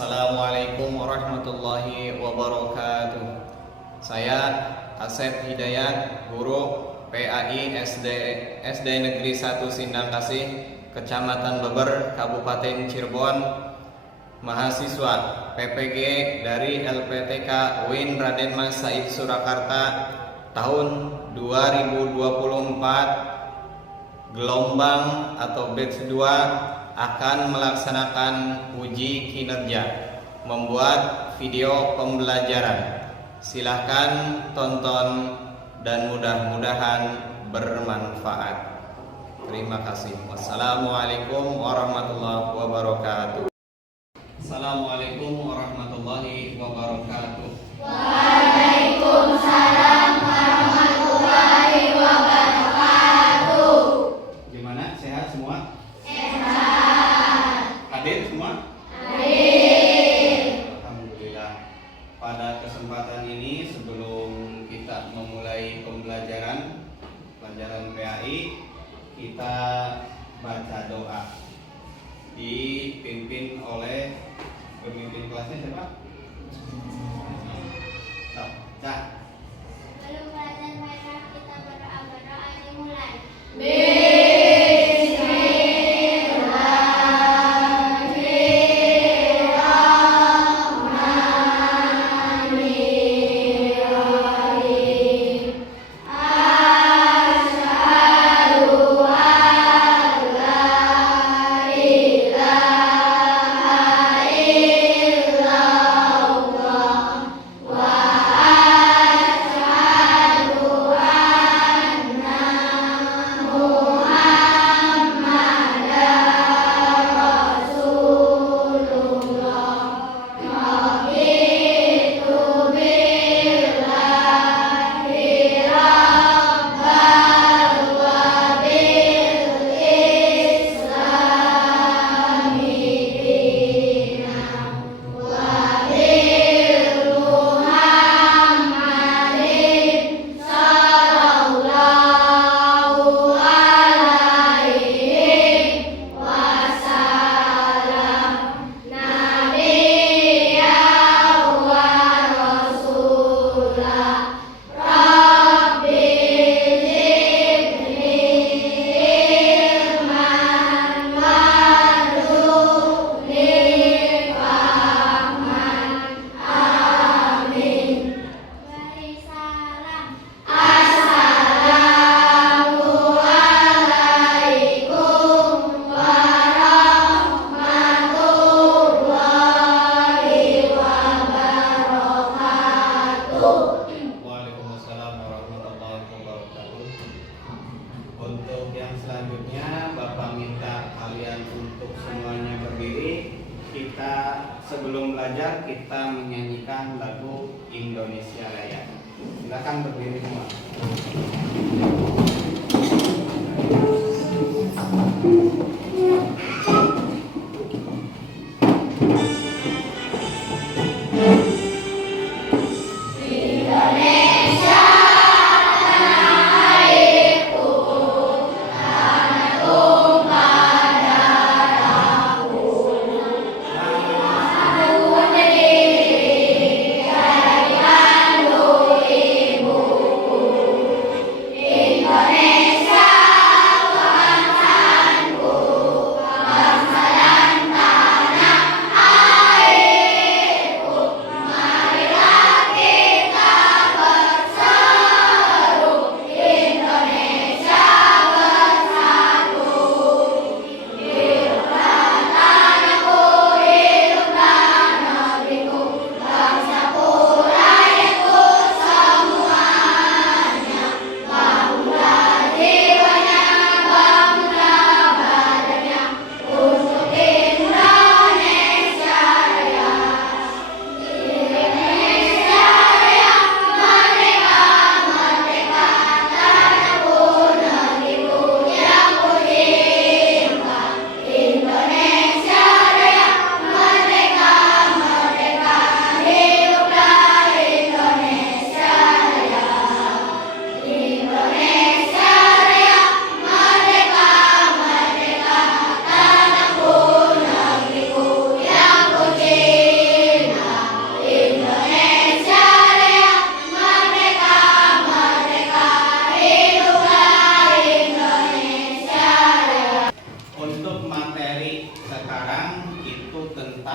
Assalamualaikum warahmatullahi wabarakatuh. Saya Asep Hidayat, guru PAI SD Negeri 1 Sindang Kasih, Kecamatan Beber, Kabupaten Cirebon, mahasiswa PPG dari LPTK UIN Raden Mas Said Surakarta tahun 2024 gelombang atau batch 2 akan melaksanakan uji kinerja membuat video pembelajaran. Silahkan tonton dan mudah-mudahan bermanfaat. Terima kasih. Wassalamualaikum warahmatullahi wabarakatuh. Assalamualaikum warahmatullahi wabarakatuh. Waalaikumsalam warahmatullahi wabarakatuh. Gimana? Sehat semua? Sehat. Hadir semua? Hadir. Alhamdulillah. Pada kesempatan ini sebelum kita memulai pelajaran PAI, kita baca doa. Dipimpin oleh pemimpin kelasnya siapa? Cak. Sebelum belajar merah kita berdoa dimulai. Waalaikumsalam warahmatullahi wabarakatuh. Untuk yang selanjutnya Bapak minta kalian untuk semuanya berdiri. Kita sebelum belajar kita menyanyikan lagu Indonesia Raya. Silakan berdiri semua. Indonesia.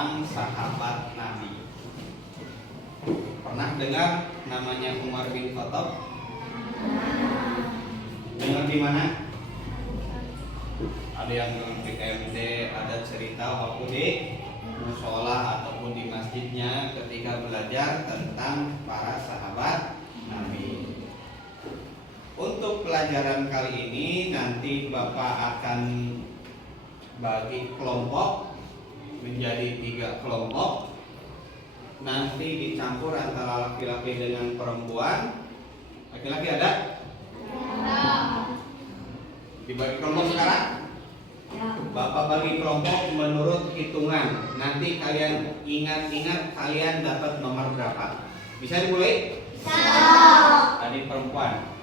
tentang sahabat Nabi. Pernah dengar namanya Umar bin Khattab? Dengar di mana? Ada yang dengar di KMD, ada cerita waktu di musola ataupun di masjidnya ketika belajar tentang para sahabat Nabi. Untuk pelajaran kali ini nanti Bapak akan bagi kelompok menjadi 3 kelompok. Nanti dicampur antara laki-laki dengan perempuan. Laki-laki ada? Dibagi kelompok sekarang? Bapak bagi kelompok menurut hitungan. Nanti kalian ingat-ingat kalian dapat nomor berapa. Bisa dimulai? Adik perempuan.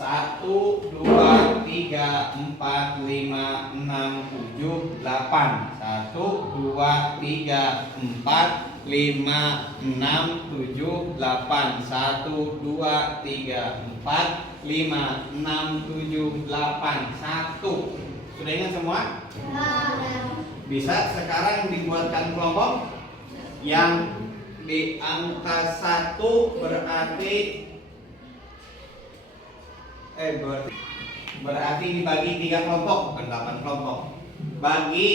1, 2, 3, 4, 5, 6, 7, 8. 1, 2, 3, 4, 5, 6, 7, 8. 1, 2, 3, 4, 5, 6, 7, 8. 1. Sudah ingat semua? Bisa sekarang dibuatkan kelompok yang di angka 1 berarti dibagi 3 kelompok, bukan 8 kelompok. Bagi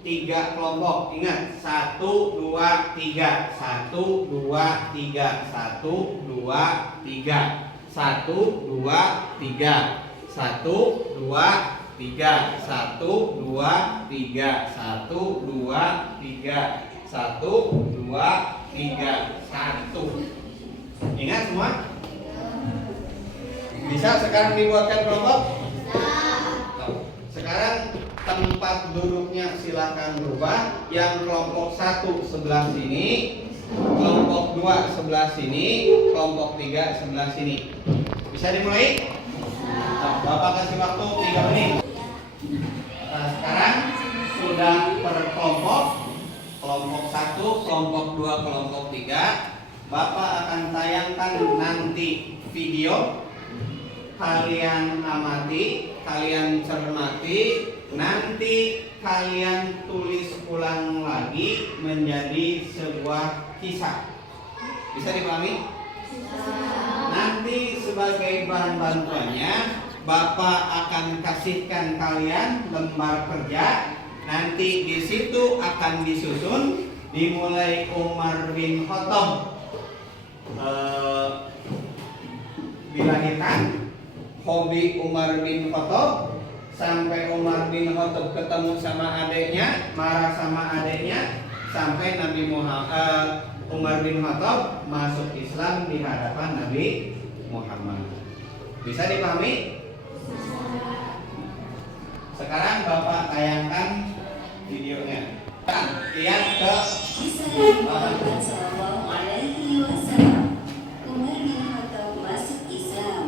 3 kelompok. Ingat, 1, 2, 3. 1, 2, 3. 1, 2, 3. 1, 2, 3. 1, 2, 3. 1, 2, 3. 1, 2, 3. 1, 2, 3. 1. Ingat semua? Bisa sekarang dibuatkan kelompok? Sekarang tempat duduknya silakan berubah. Yang kelompok 1 sebelah sini, kelompok 2 sebelah sini, kelompok 3 sebelah sini. Bisa dimulai? Bapak kasih waktu 3 menit. Nah, sekarang sudah per kelompok. Kelompok 1, kelompok 2, kelompok 3. Bapak akan tayangkan nanti video. Kalian amati, kalian cermati, nanti kalian tulis ulang lagi menjadi sebuah kisah. Bisa dipahami? Nanti sebagai bahan bantuannya Bapak akan kasihkan kalian lembar kerja. Nanti di situ akan disusun dimulai Umar bin Khattab dilahirkan, hobi Umar bin Khattab, sampai Umar bin Khattab ketemu sama adiknya, marah sama adiknya, sampai Nabi Muhammad Umar bin Khattab masuk Islam di hadapan Nabi Muhammad. Bisa dipahami? Sekarang Bapak tayangkan videonya. Lihat ke Kisah Nabi Muhammad SAW. Umar bin Khattab masuk Islam.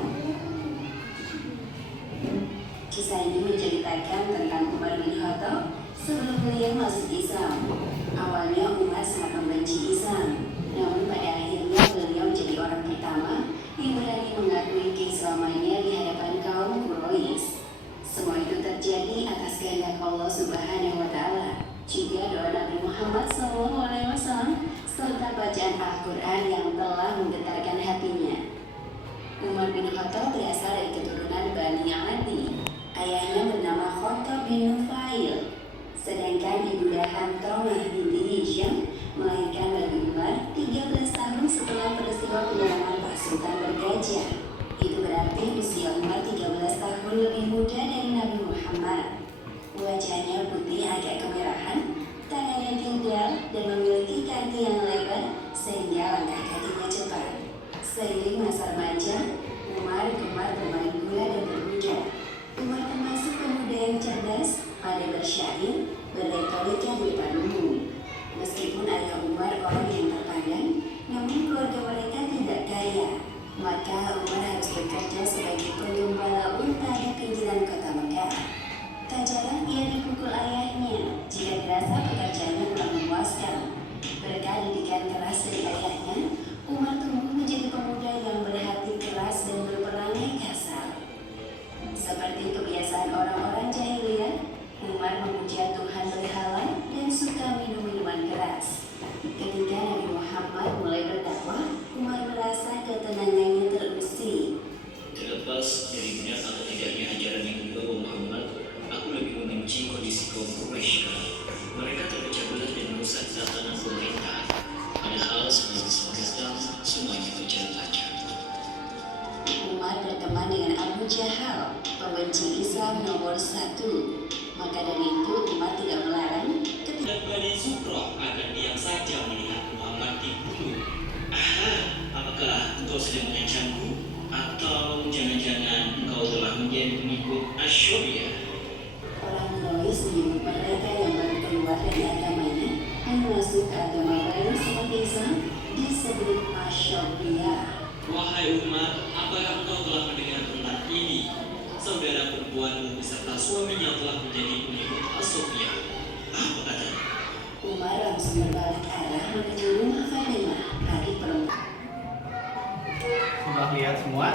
Kisah ini menceritakan tentang Umar bin Khattab sebelum beliau masuk Islam. Awalnya Umar sangat membenci Islam, namun pada akhirnya beliau menjadi orang pertama yang berani mengakui keislamannya di hadapan kaum Quraisy. Semua itu terjadi atas kehendak Allah Subhanahu wa Ta'ala, juga doa Nabi Muhammad SAW serta bacaan Al-Quran yang telah menggetarkan hatinya. Umar bin Khattab berasal dari keturunan Bani Adi. Ayahnya bernama Khattab bin Nufail, sedangkan ibunda Hantamah binti Hisham melahirkan Nabi Umar 13 tahun setelah peristiwa penyerangan pasukan bergajah. Itu berarti usia Umar 13 tahun lebih muda dari Nabi Muhammad. Wajahnya putih agak kemerahan, tangannya tinggal dan memiliki kaki yang lebar sehingga langkah kakinya cepat. Seiring masa remaja, Umar gemar bermain bola dan berkuda. Umar termasuk pemuda yang cerdas, pandai bersyair, berretorika di depan umum. Meskipun ayah Umar orang yang terpandang, namun keluarga mereka tidak kaya. Maka Umar harus bekerja sebagai penggembala unta di pinggiran kota Mekah. Tak jarang ia dipukul ayahnya jika dirasa pekerjaannya kurang memuaskan. Berkat didikan keras dari ayahnya, Umar tumbuh menjadi pemuda yang berhati keras dan berperangai kasar. Seperti kebiasaan orang-orang jahiliyah, Umar memuja Tuhan berhala dan suka minum minuman keras. sedang mengancamku? Atau jangan-jangan engkau telah menjadi pengikut Asy'ariyah? Orang Rois menyebut mereka yang baru keluar dari agamanya dan masuk ke agama baru seperti Islam disebut Asy'ariyah. Wahai Umar, apakah engkau telah mendengar tentang ini? Saudara perempuanmu beserta suaminya telah menjadi pengikut Asy'ariyah. Apa katanya? Umar langsung berbalik arah menuju rumah Fatimah, adik perempuan. Sudah lihat semua?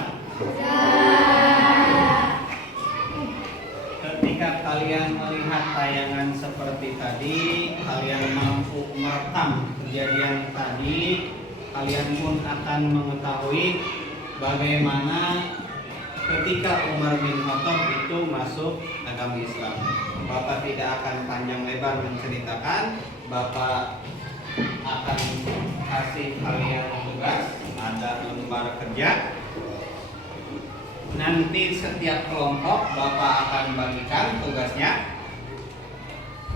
Ketika kalian melihat tayangan seperti tadi, kalian mampu merekam kejadian tadi, kalian pun akan mengetahui bagaimana ketika Umar bin Khattab itu masuk agama Islam. Bapak tidak akan panjang lebar menceritakan, Bapak akan kasih kalian tugas, ada lembar kerja. Nanti setiap kelompok Bapak akan bagikan tugasnya.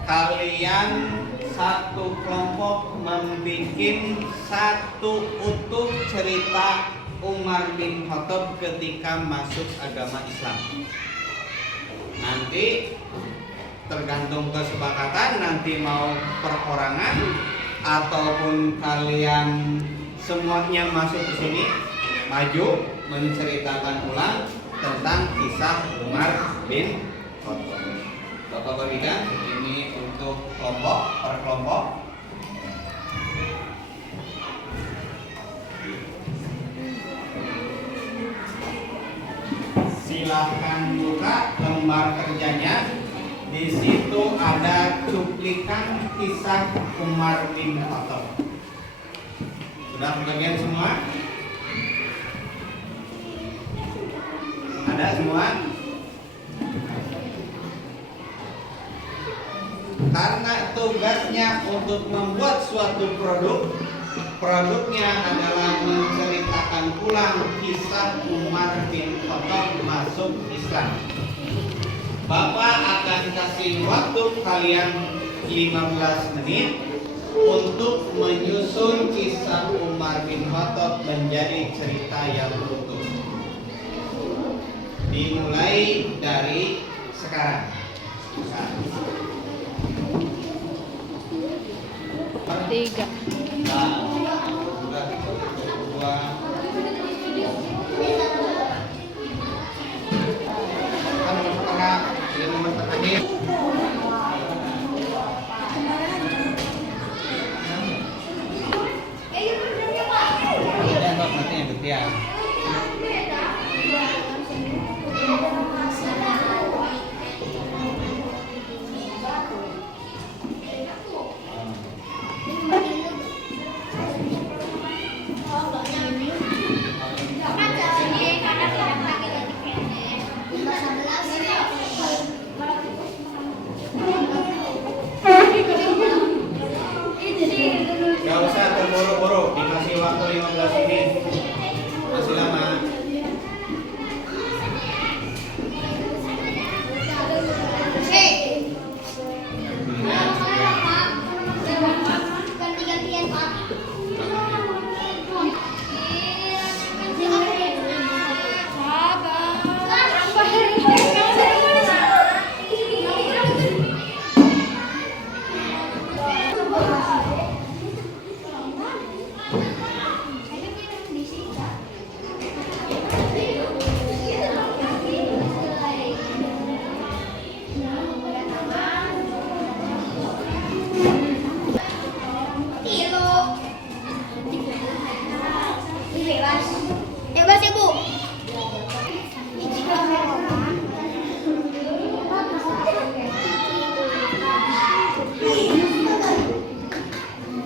Kalian satu kelompok membuat satu utuh cerita Umar bin Khattab ketika masuk agama Islam. Nanti tergantung kesepakatan, nanti mau perorangan ataupun kalian semuanya masuk ke sini maju menceritakan ulang tentang kisah Umar bin Khattab. Bapak bagikan ini untuk kelompok per kelompok. Silahkan buka lembar kerjanya. Di situ ada cuplikan kisah Umar bin Khattab. Sudah kebagian semua? Ada semua? Karena tugasnya untuk membuat suatu produk, produknya adalah menceritakan ulang kisah Umar bin Khattab masuk Islam. Bapak akan kasih waktu kalian 15 menit untuk menyusun kisah Umar bin Khattab menjadi cerita yang utuh. Dimulai dari sekarang. Tiga. Gak usah terburu-buru, dikasih waktu 15 menit. Masih lama. Ganti-gantian Pak. Bebas ya Bu.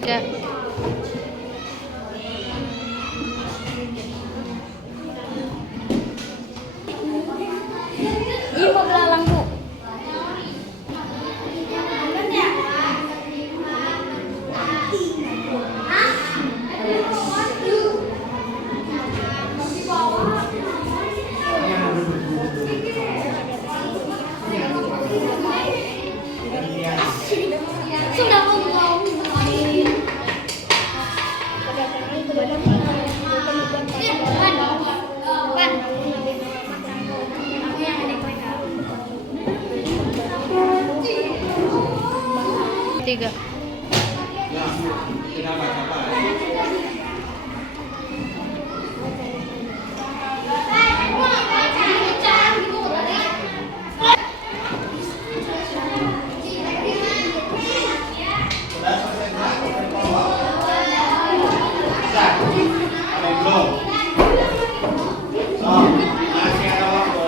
Tiga. Ih, mau belalang Bu. Sudah ngomong. Ini 3. Ya, kita baca. Sudah selesai enggak? Sudah. Ada yang belum? So, masih ada waktu.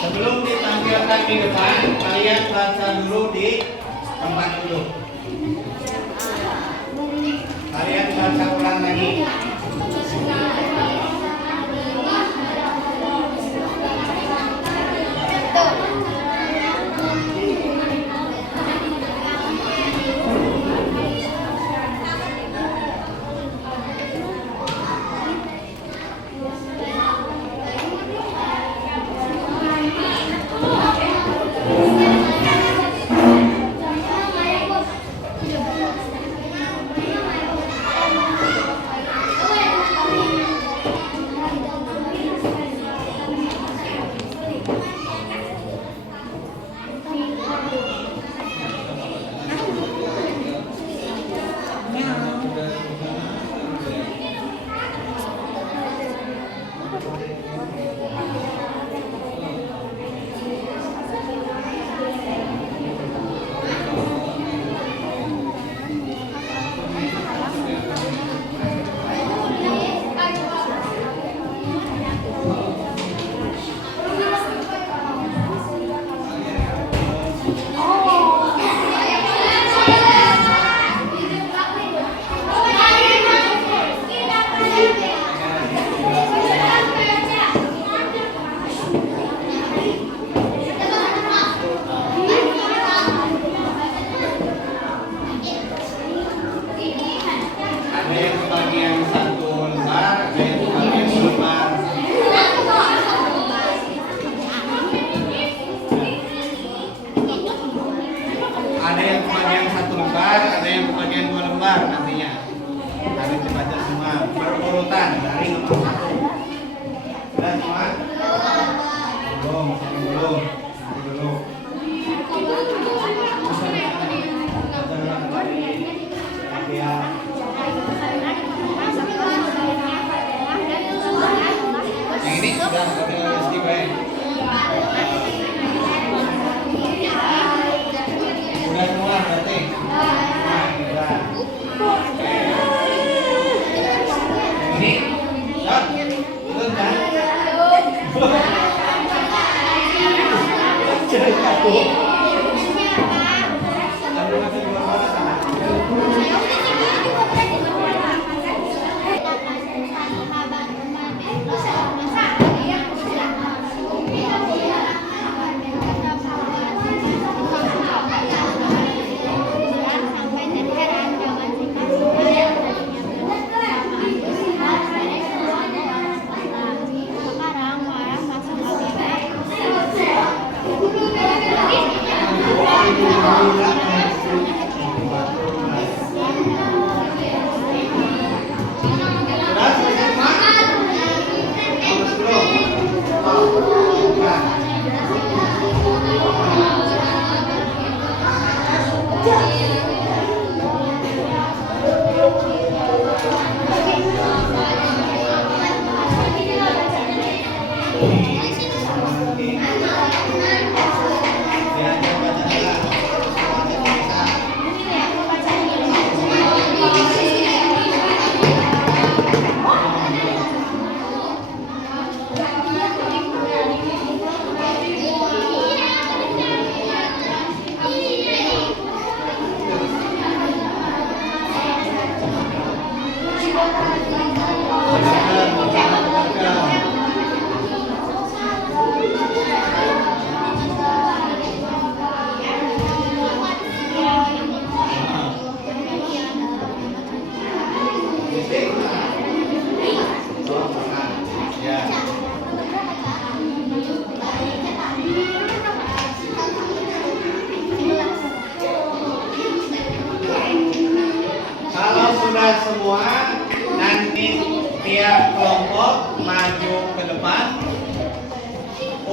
Sebelum ditampilkan di depan, kalian baca dulu di tempat dulu. Kalian baca ulang lagi. Ada yang bagian satu lembar, ada yang bagian selembar. Ada yang bagian satu lembar, ada yang bagian 2 lembar nantinya. Kalian baca semua berurutan dari nomor 1. Sudah semua? Belum, belum. Nanti dulu. Ya. Yang ini sudah skip ya. Sudah semua berarti. Nah, sudah. Yang ini, siap? Belum kan? Jadi satu. Lalu masih 2 orang sama.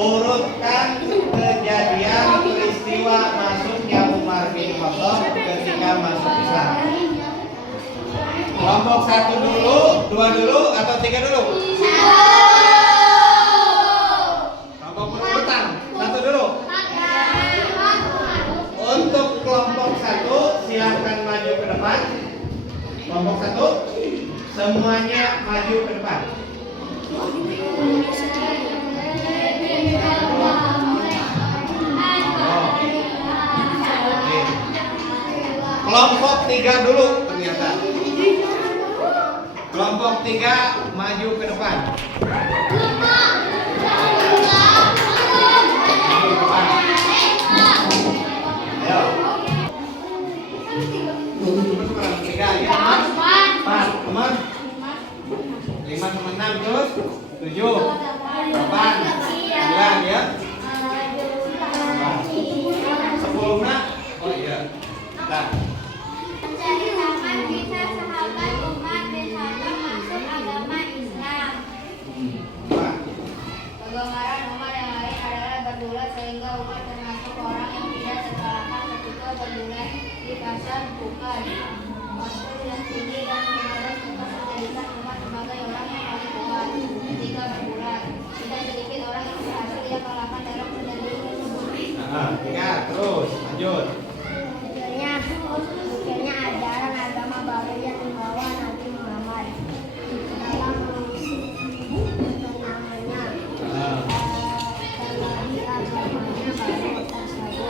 urutkan kejadian peristiwa masuknya Umar bin Khattab ketika masuk Islam. Kelompok 1 dulu, 2 dulu, atau 3 dulu? Kelompok penurutan, 1 dulu. Untuk kelompok 1 silahkan maju ke depan. Kelompok 1 semuanya maju ke depan. Kelompok 3 dulu ternyata. Kelompok 3 maju ke depan. Maju ke depan. Ayo. Kelompok 3 ya. 4, teman. 5 sama 6 terus 7, 8, 9 ya. 10 nak. Oh iya. Nah. Menceritakan kisah sahabat Umar bin Khattab masuk agama Islam. Kegemaran Umar yang lain adalah berdulat sehingga Umar termasuk orang yang tidak terkalahkan ketika berdulat di pasar bukan. Masuk yang tinggi dan kemudian tetap menjadikan Umar sebagai orang yang paling kuat ketika berdulat. Tidak sedikit orang yang berhasil dia kalahkan dalam pertandingan tersebut. Nah, 3 terus lanjut. Akhirnya ajaran agama baru yang dibawa Nabi Muhammad dalam mengisi ketenangannya terlebih agamanya baru tersebut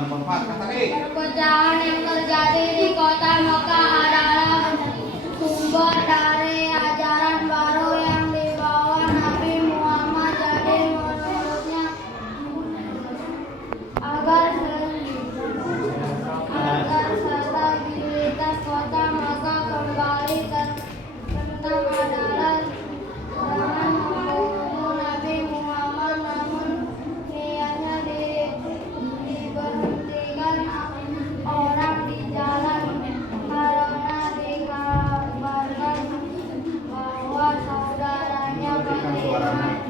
Nomor 4 kata perpecahan yang terjadi di kota Mekah adalah sumber dari ajaran baru yang dibawa Nabi Muhammad. Jadi menurutnya agar stabilitas kota Mekah kembali terbentuk adalah dengan membunuh Nabi Muhammad, namun niatnya diberhentikan orang di jalan karena dikabarkan bahwa saudaranya Fatimah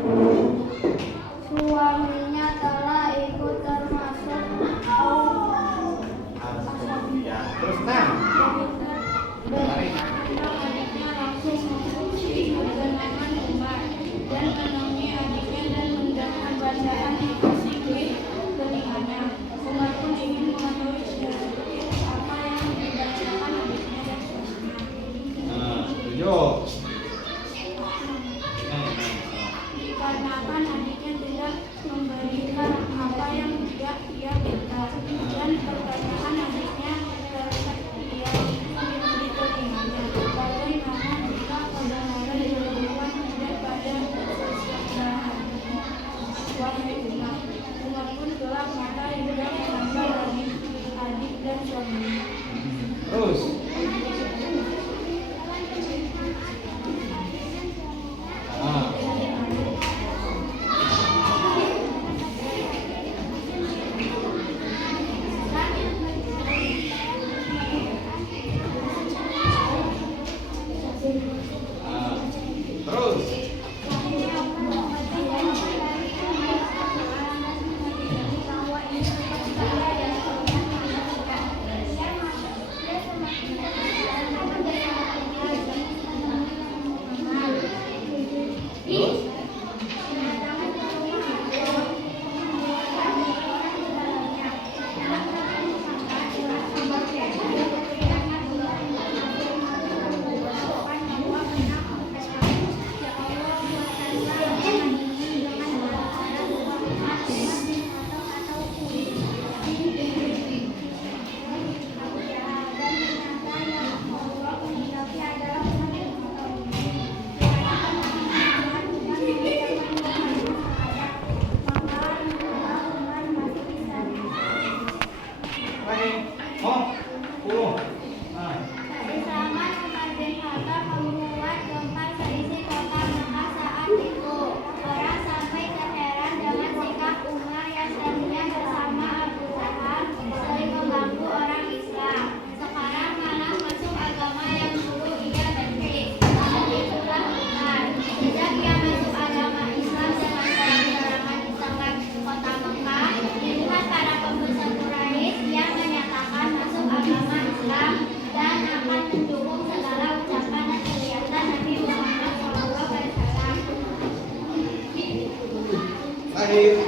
suaminya telah ikut termasuk kaum terus 6. adiknya langsung mengunci kebenaran Umar dan menemui adiknya dan mendengar bacaan yang asik di telinganya. Umar pun ingin mengetahui sedikit apa yang dibacakan adiknya dan suaminya. 7. Dikarenakan adiknya tidak memberikan apa yang ia minta dan pertanyaan adiknya tersedia di telinganya. Bagaimana jika kebenaran ditemukan daripada kesalahan? Wahai Umar, Umar pun gelap mata hingga menambah lagi adik dan suaminya. Terus. Akhir.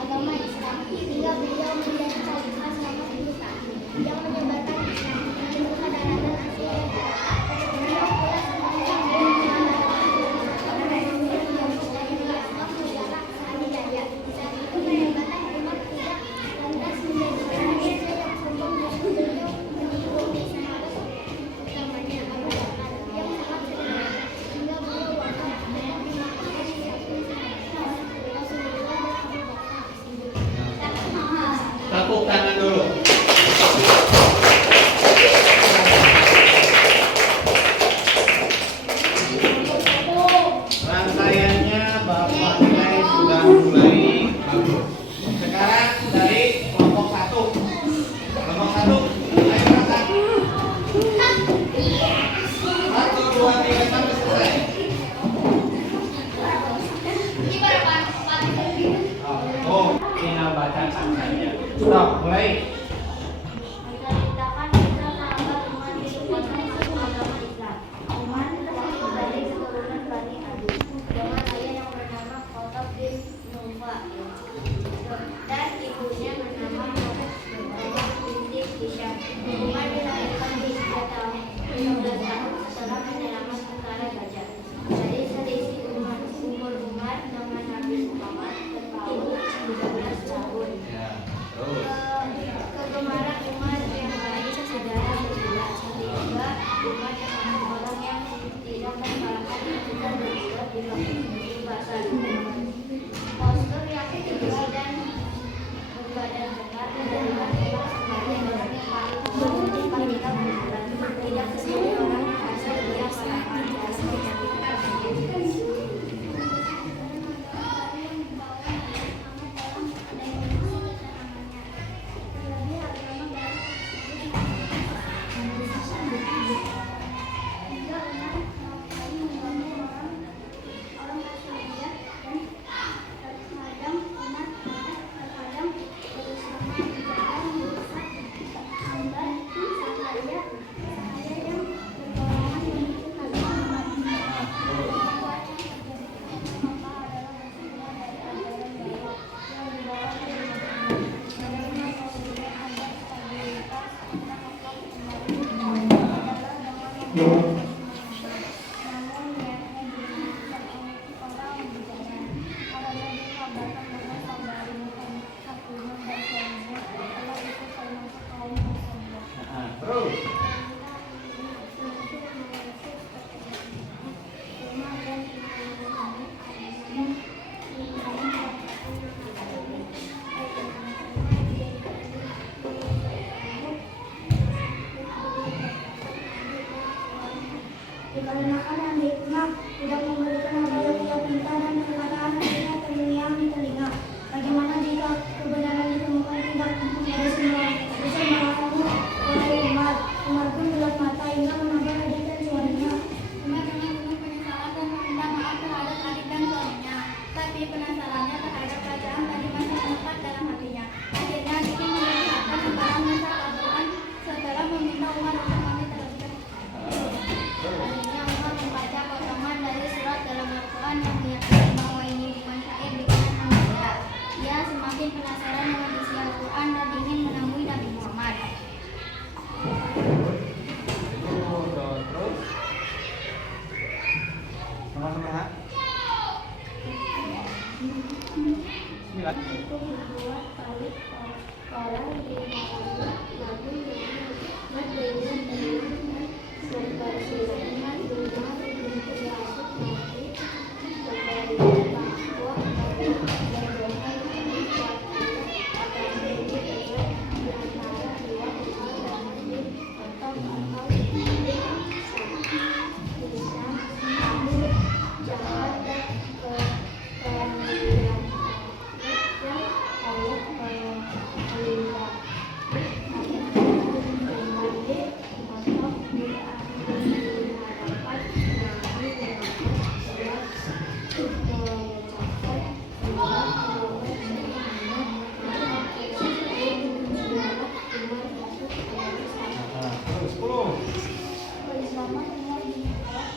agama Islam hingga beliau menjadi khalifah selama 7 tahun yang menyebarkan Islam di seluruh daratan Asia dan Eropa. Beliau pula seorang yang saat itu penyebaran umat tidak lantas menjadi Indonesia yang sombong dan beliau mengikuti sahabat utamanya Abu Bakar yang sangat sederhana hingga beliau wafat dengan dimakamkan di samping Rasulullah dan Abu Bakar. Tepuk tangan dulu. Rangkaiannya Bapak nilai sudah mulai bagus. Sekarang dari kelompok 1. Kelompok 1, ayo berangkat. 1, 2, 3 sampai selesai. Oh, tinggal baca saja. Stop, mulai. Menceritakan kisah sahabat Umar di kekuatan masuk agama Islam. Umar terlahir dari keturunan Bani Adi dengan ayah yang bernama Khattab bin Nufa dan ibunya bernama Muhammad binti Hisham. Umar dilahirkan di usia tahun 15 tahun setelah penyerangan tentara Gajah. Dari selisih umur Umar dengan Nabi Muhammad berpaut 13 tahun. Ya, terus. Kegemaran Umar yang baik adalah berbuat sehingga Umar termasuk orang yang tidak terkalahkan ketika berbuat di pasar. Postur yang tinggi dan berbadan besar menjadikan Umar sebagai orang yang paling kuat ketika berbuat. Tidak sesuai orang yang asal dia kalahkan dalam penyakit. Nah, terus. Dikarenakan yang hikmah tidak memberikan hadiah yang pintar dan perkataan hatinya terngiang di telinga. Bagaimana jika kebenaran ditemukan tidak dari semua bisa melakukan oleh Umar? Umar pun gelap mata hingga menambah adik dan suaminya. Umar dengan penuh penyesalan dan meminta maaf terhadap adik dan suaminya. Tapi penasarannya terhadap kerajaan tadi masih menetap dalam hatinya. Akhirnya adiknya memperlihatkan lembaran masa Al-Quran setelah meminta Umar untuk mandi terlebih. Akhirnya Umar membaca potongan dari surat dalam Al-Quran. Pertama, Umar bin Khattab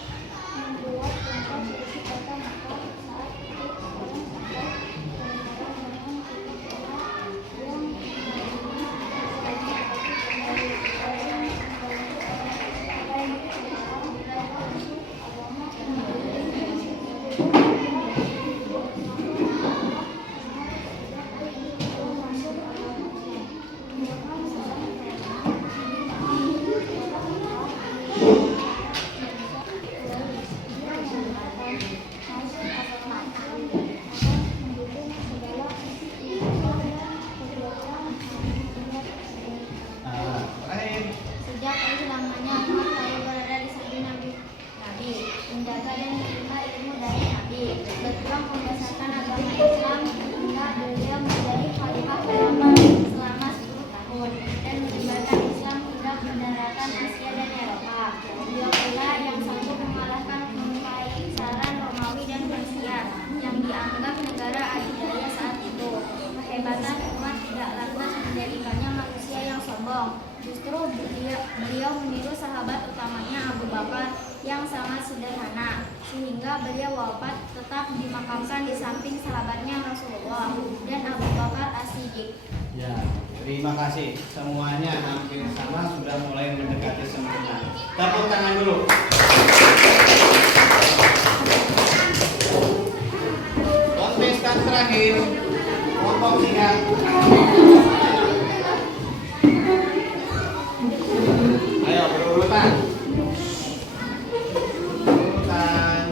membuat tentang solusi kota Makkah. Saat itu orang sampai kedengaran dengan titik tengah yang menandingi selama satu kembali orang membantu orang lain Islam dan untuk agama Terakhir. Sejak itu lamanya Umar selalu berada di samping Nabi, menjaga dan menerima ilmu dari Nabi, berjuang membesarkan agama Islam hingga beliau menjadi khalifah pertama selama 10 tahun dan menyebarkan Islam hingga ke daratan Asia dan Eropa. Beliau pula yang sanggup mengalahkan kekaisaran Romawi dan Persia yang dianggap negara adidaya saat itu. Kehebatan Umar tidak lantas menjadikannya manusia yang sombong. Justru beliau meniru sahabat utamanya Abu Bakar yang sangat sederhana, sehingga beliau wafat tetap dimakamkan di samping sahabatnya Rasulullah dan Abu Bakar As-Siddiq. Ya, terima kasih. Semuanya hampir sama, sudah mulai mendekati sempurna. Tepuk tangan dulu. Kontestan terakhir, kelompok 3. Ayo berurutan. Berurutan.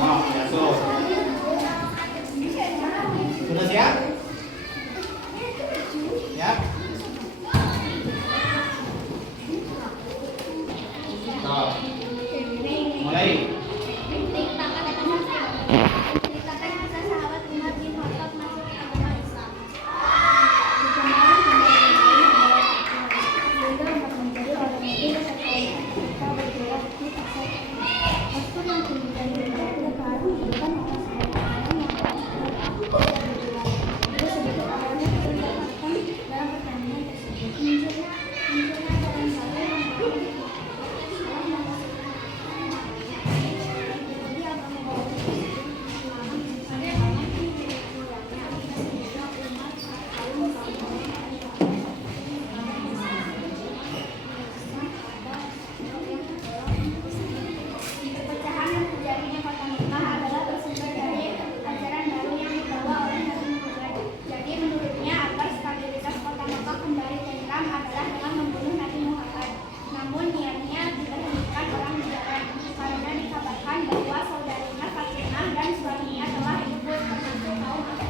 Oh, ya, so. Sudah siap? Siap? Stop. Mulai. Ceritakan kisah sahabat Umar bin Khattab masuk ke agama Islam. Menjadi orang Muslim setelah kita bergerak di pasar. Waktu yang kemudian dekat bukan orang sembarangan yang itu sedikit awalnya mendapatkan dalam pertandingan tersebut. Munculnya dalam satu yang perpecahan yang terjadi di kota Mekah adalah bersumber dari ajaran baru yang dibawa oleh Nabi Muhammad. Jadi menurutnya agar stabilitas kota Mekah kembali tentram adalah dengan membunuh Nabi Muhammad. Namun niatnya diberhentikan orang di jalan karena dikabarkan bahwa saudarinya Fatimah dan suaminya telah ikut termasuk kaum Ansar.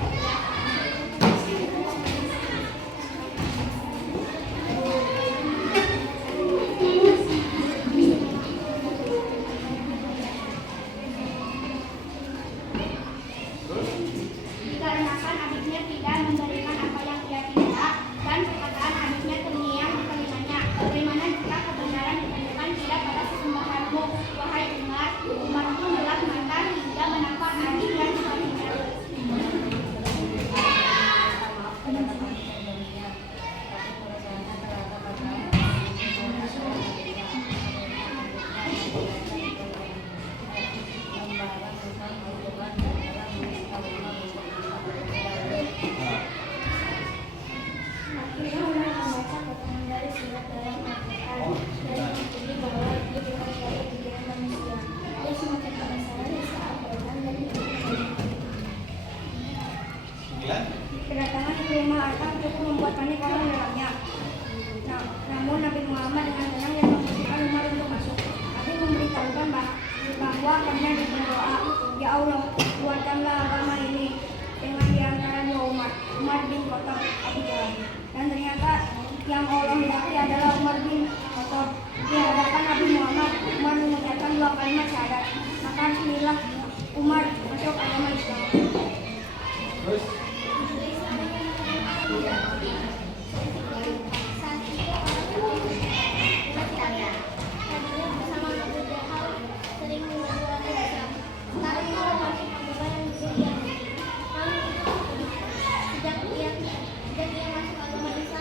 Dikarenakan adiknya tidak memberikan apa yang ia minta dan perkataan adiknya terngiang di telinganya. Bagaimana jika kebenaran ditemukan tidak pada sesembahanmu, wahai Umar? Umar pun gelap mata hingga menatap adik dan suaminya. Akhirnya Umar membaca potongan dari surat dalam Al-Quran dan mengikuti bahwa dia bukan suatu pikiran manusia. Dia semakin penasaran di saat datang dan hidup. 9. Kedatangan ke rumah Arqam cukup membuat panik orang dalamnya. Namun Nabi Muhammad dengan tenang yang memutuskan Umar untuk masuk. Nabi memberitahukan bahwa karena berdoa, ya Allah, kuatkanlah agama ini dengan diantara dua Umar bin Khattab Abu Jahal. Dan ternyata yang Allah hendaki adalah Umar bin Khattab. Di hadapan Nabi Muhammad, Umar mengucapkan 2 kalimat syahadat. Maka bismillah Umar masuk agama Islam. Terus. Saat itu orang Tadinya bersama Abu Jahal sering mengganggu orang Islam. Sekarang Umar masuk agama yang disediakan. Sejak ia masuk agama Islam,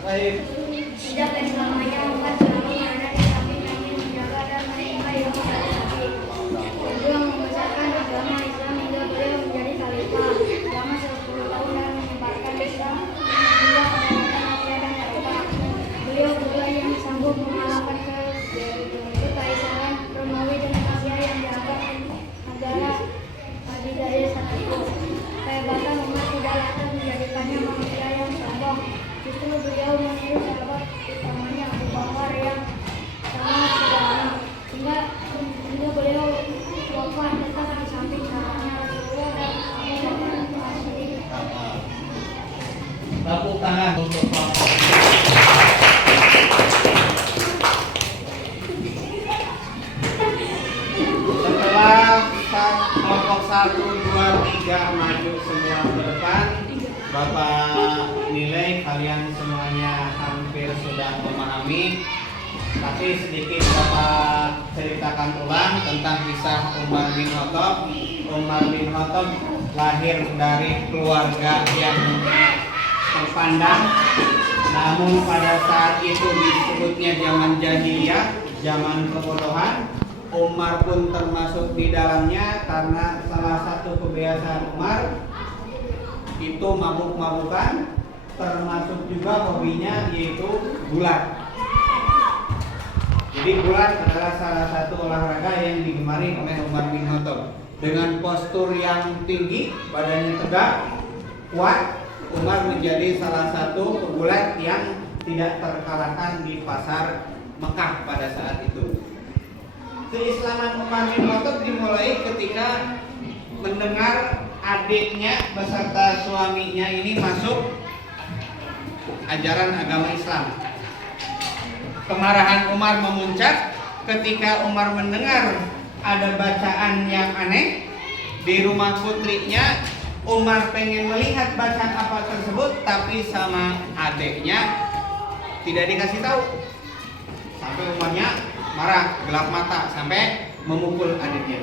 Terakhir. Tidak selamanya umat selalu berada di samping ingin menjaga dan menimba ilmu dari Nabi. Beliau membesarkan agama Islam hingga beliau menjadi khalifah selama 10 tahun dan menyebarkan Islam hingga kebanyakan Asia dan Eropa. Beliau pula yang sanggup mengalahkan kekaisaran Romawi dan Asia yang dianggap negara adidaya saat itu. Kehebatan umat tidak lantas menjadikannya manusia yang sombong. Justru beliau meniru sahabat utamanya Abu Bakar yang sangat sederhana hingga beliau wafat tetap di samping sahabatnya Rasulullah dan Abu Bakar As-Siddiq. Tepuk tangan untuk Bapak. Setelah kelompok 1, 2, 3 maju semua ke depan, Bapak nilai kalian semuanya hampir sudah memahami. Tapi sedikit Bapak ceritakan ulang tentang kisah Umar bin Khattab. Umar bin Khattab lahir dari keluarga yang terpandang, namun pada saat itu disebutnya zaman jahiliyah, zaman kebodohan. Umar pun termasuk di dalamnya karena salah satu kebiasaan Umar itu mabuk-mabukan, termasuk juga hobinya yaitu gulat. Jadi gulat adalah salah satu olahraga yang digemari oleh Umar bin Khattab. Dengan postur yang tinggi, badannya tegak, kuat, Umar menjadi salah satu pegulat yang tidak terkalahkan di pasar Mekah pada saat itu. Keislaman Umar bin Khattab dimulai ketika mendengar adiknya beserta suaminya ini masuk ajaran agama Islam. Kemarahan Umar memuncak ketika Umar mendengar ada bacaan yang aneh di rumah putrinya. Umar pengen melihat bacaan apa tersebut, tapi sama adiknya tidak dikasih tahu. Sampai Umarnya marah, gelap mata, sampai memukul adiknya.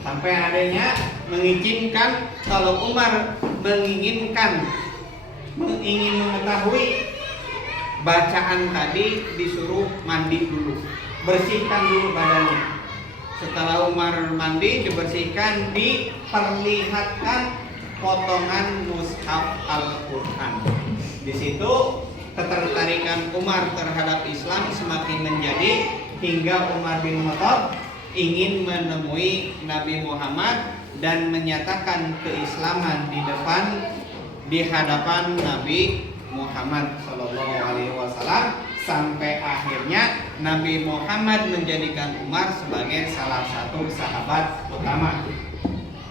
Sampai adiknya mengizinkan kalau Umar ingin mengetahui bacaan tadi, disuruh mandi dulu, bersihkan dulu badannya. Setelah Umar mandi, dibersihkan, diperlihatkan potongan mushaf Al-Quran. Di situ ketertarikan Umar terhadap Islam semakin menjadi hingga Umar bin Khattab ingin menemui Nabi Muhammad dan menyatakan keislaman di hadapan Nabi Muhammad SAW, sampai akhirnya Nabi Muhammad menjadikan Umar sebagai salah satu sahabat utama.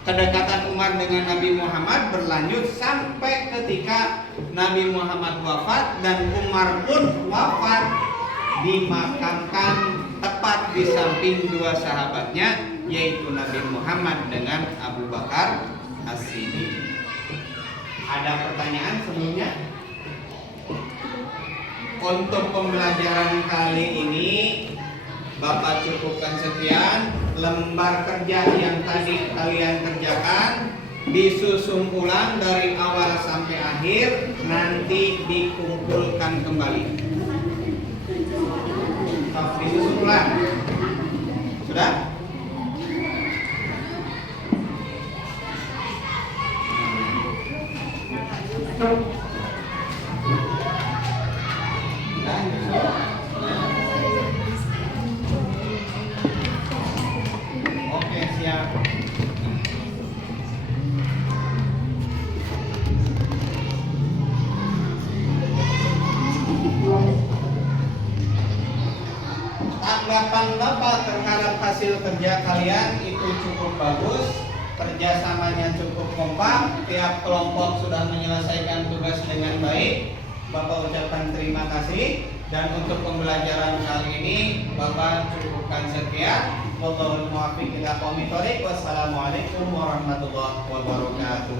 Kedekatan Umar dengan Nabi Muhammad berlanjut sampai ketika Nabi Muhammad wafat dan Umar pun wafat, dimakamkan tepat di samping dua sahabatnya, yaitu Nabi Muhammad dengan Abu Bakar As-Siddiq. Ada pertanyaan sebelumnya? Untuk pembelajaran kali ini Bapak cukupkan sekian. Lembar kerja yang tadi kalian kerjakan disusun ulang dari awal sampai akhir, nanti dikumpulkan kembali. Disusun ulang. Sudah? Oke, siap. Tanggapan Bapak terhadap hasil kerja kalian itu cukup bagus, kerjasamanya cukup kompak, tiap kelompok sudah menyelesaikan tugas dengan baik. Bapak ucapkan terima kasih, dan untuk pembelajaran kali ini Bapak cukupkan sekian. Wallahul muwaffiq ila aqwamit thoriq. Wassalamualaikum warahmatullahi wabarakatuh.